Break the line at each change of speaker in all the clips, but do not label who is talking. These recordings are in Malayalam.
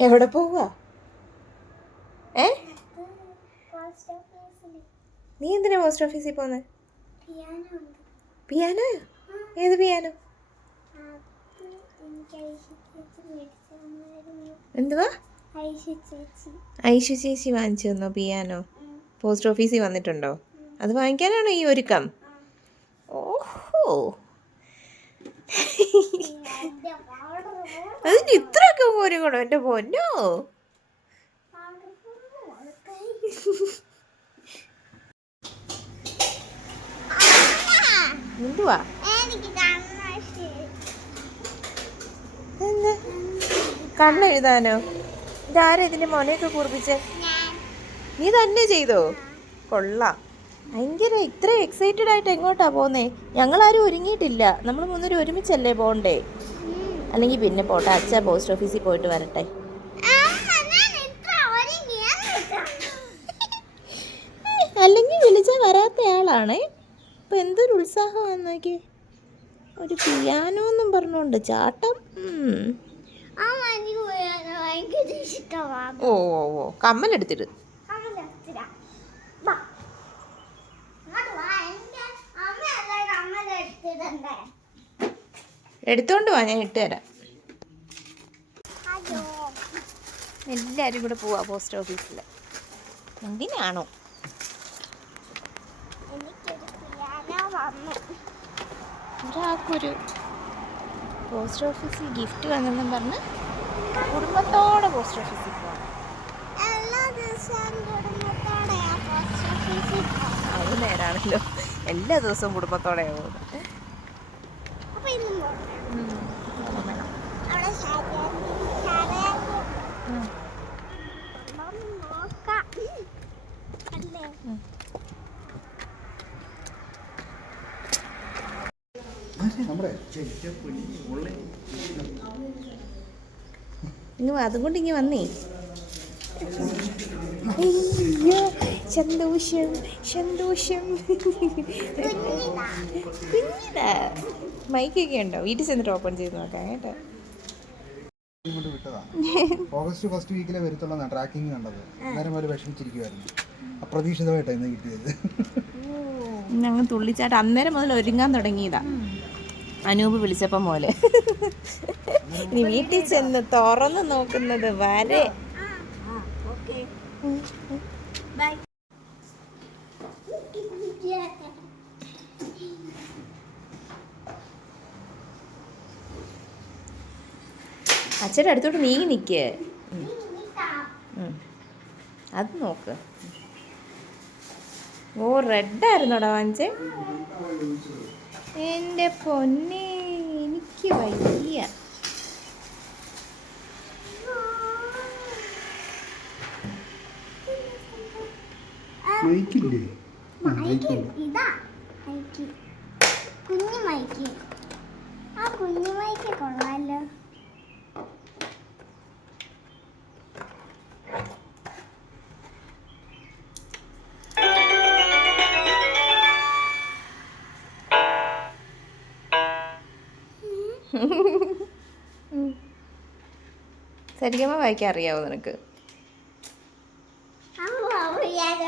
എവിടെ പോവുക ഏ? നീ എന്തിനാ പോസ്റ്റ് ഓഫീസിൽ പോകുന്നത്
പിയാനോ?
ഏത് പിയാനോ? എന്തുവാ?
ഐശു ചേച്ചി
വാങ്ങിച്ചു തന്നോ പിയാനോ? പോസ്റ്റ് ഓഫീസിൽ വന്നിട്ടുണ്ടോ? അത് വാങ്ങിക്കാനാണോ ഈ ഒരുക്കം? ഓഹോ. അതിന് ഇത്രയൊക്കെ പോരുകണോ എന്റെ പൊന്നോ. എന്തുവാ? കണ്ണെഴുതാനോ ഇതാരാ ഇതിന്റെ മോനെയൊക്കെ കുറിപ്പിച്ച്? നീ തന്നെ ചെയ്തോ? കൊള്ളാം. ഭയങ്കര ഇത്ര എക്സൈറ്റഡ് ആയിട്ട് എങ്ങോട്ടാ പോന്നേ? ഞങ്ങളാരും ഒരുങ്ങിയിട്ടില്ല. നമ്മൾ മൂന്നൂരും ഒരുമിച്ചല്ലേ പോണ്ടേ? അല്ലെങ്കിൽ പിന്നെ പോട്ടെ അച്ഛ പോസ്റ്റ് ഓഫീസിൽ പോയിട്ട് വരട്ടെ. അല്ലെങ്കിൽ വിളിച്ചാൽ വരാത്ത ആളാണേ. ഇപ്പം എന്തൊരു ഉത്സാഹമാണ് നോക്കി ഒരു പിയാനോ എന്നും പറഞ്ഞുകൊണ്ട് ചാട്ടം ഓ ഓ ഓ കമ്മലെടുത്തിട്ട്
അമ്മ നിർത്തില്ല. വാ. ഇങ്ങോട്ട് വാ, എനിക്ക് അമ്മയല്ലേ കമ്മൽ എടുത്തിടണ്ടേ?
എടുത്തോണ്ട് വാ ഞാൻ ഇട്ടുതരാം
തരാം.
എല്ലാവരും കൂടെ പോവാ പോസ്റ്റ് ഓഫീസിൽ എന്തിനാണോ? ഒരാൾക്കൊരു പോസ്റ്റ് ഓഫീസിൽ ഗിഫ്റ്റ് വന്നെന്നും പറഞ്ഞ് കുടുംബത്തോടെ പോസ്റ്റ് ഓഫീസിൽ പോകണം അത് നേരാണല്ലോ. എല്ലാ ദിവസവും കുടുംബത്തോടെയാണ് പോകുന്നത്
നമ്മുടെ
ഇങ്ങ് വാ, അതും കൊണ്ട് ഇങ്ങനെ വന്നേ. അയ്യോ സന്തോഷം സന്തോഷം. കുഞ്ഞിതാ. മൈക്കൊക്കെ ഉണ്ടോ? വീട്ടിൽ ചെന്നിട്ട് ഓപ്പൺ ചെയ്ത് നോക്കാം കേട്ടോ.
ഇങ്ങോട്ട് വിട്ടതാ. ഓഗസ്റ്റ് ഫസ്റ്റ് വീക്കിലെ വരുത്തുള്ള ട്രാക്കിംഗ് കണ്ടത്. അന്നേരം പോലെ വിഷമിച്ചിരിക്കുമായിരുന്നു അപ്രതീക്ഷിതമായിട്ടാണ് ഇന്ന് കിട്ടിയത്.
ഞങ്ങൾ തുള്ളിച്ചാട്ട്. അന്നേരം മുതൽ ഒരുങ്ങാൻ തുടങ്ങിയതാ. അനൂപ് വിളിച്ചപ്പം പോലെ. ഇനി വീട്ടിൽ ചെന്ന് തുറന്ന് നോക്കുന്നത് വരെ. അച്ഛന്റെ അടുത്തോട്ട് നീ നിൽക്ക് അത് നോക്ക്. ഓ റെഡായിരുന്നോടാ വാങ്ങിച്ചേ? എന്റെ പൊന്നെ എനിക്ക് വയ്യ.
മൈക്കില്ലേ?
കുഞ്ഞു മൈക്ക്. ആ കുഞ്ഞു മൈക്ക് കൊള്ളാലോ.
സരിഗമ വായിക്കാൻ അറിയാവോ നിനക്ക്?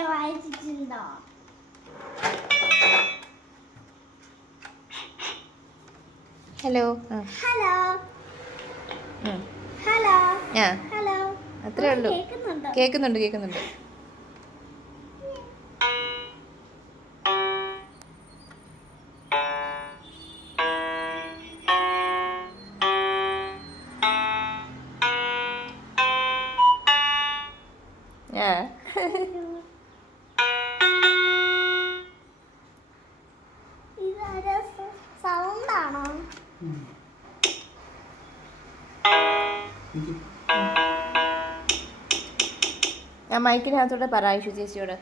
വായിച്ചിട്ടുണ്ടോ?
Hello
hello. ഹലോ. ഹലോ.
അത്രേ ഉള്ളൂ.
കേൾക്കുന്നുണ്ട്
കേൾക്കുന്നുണ്ട്
സൗണ്ടാണോ?
ഞാൻ മൈക്കിനകത്തോടെ പറ ഐഷു ചേച്ചിയോട്.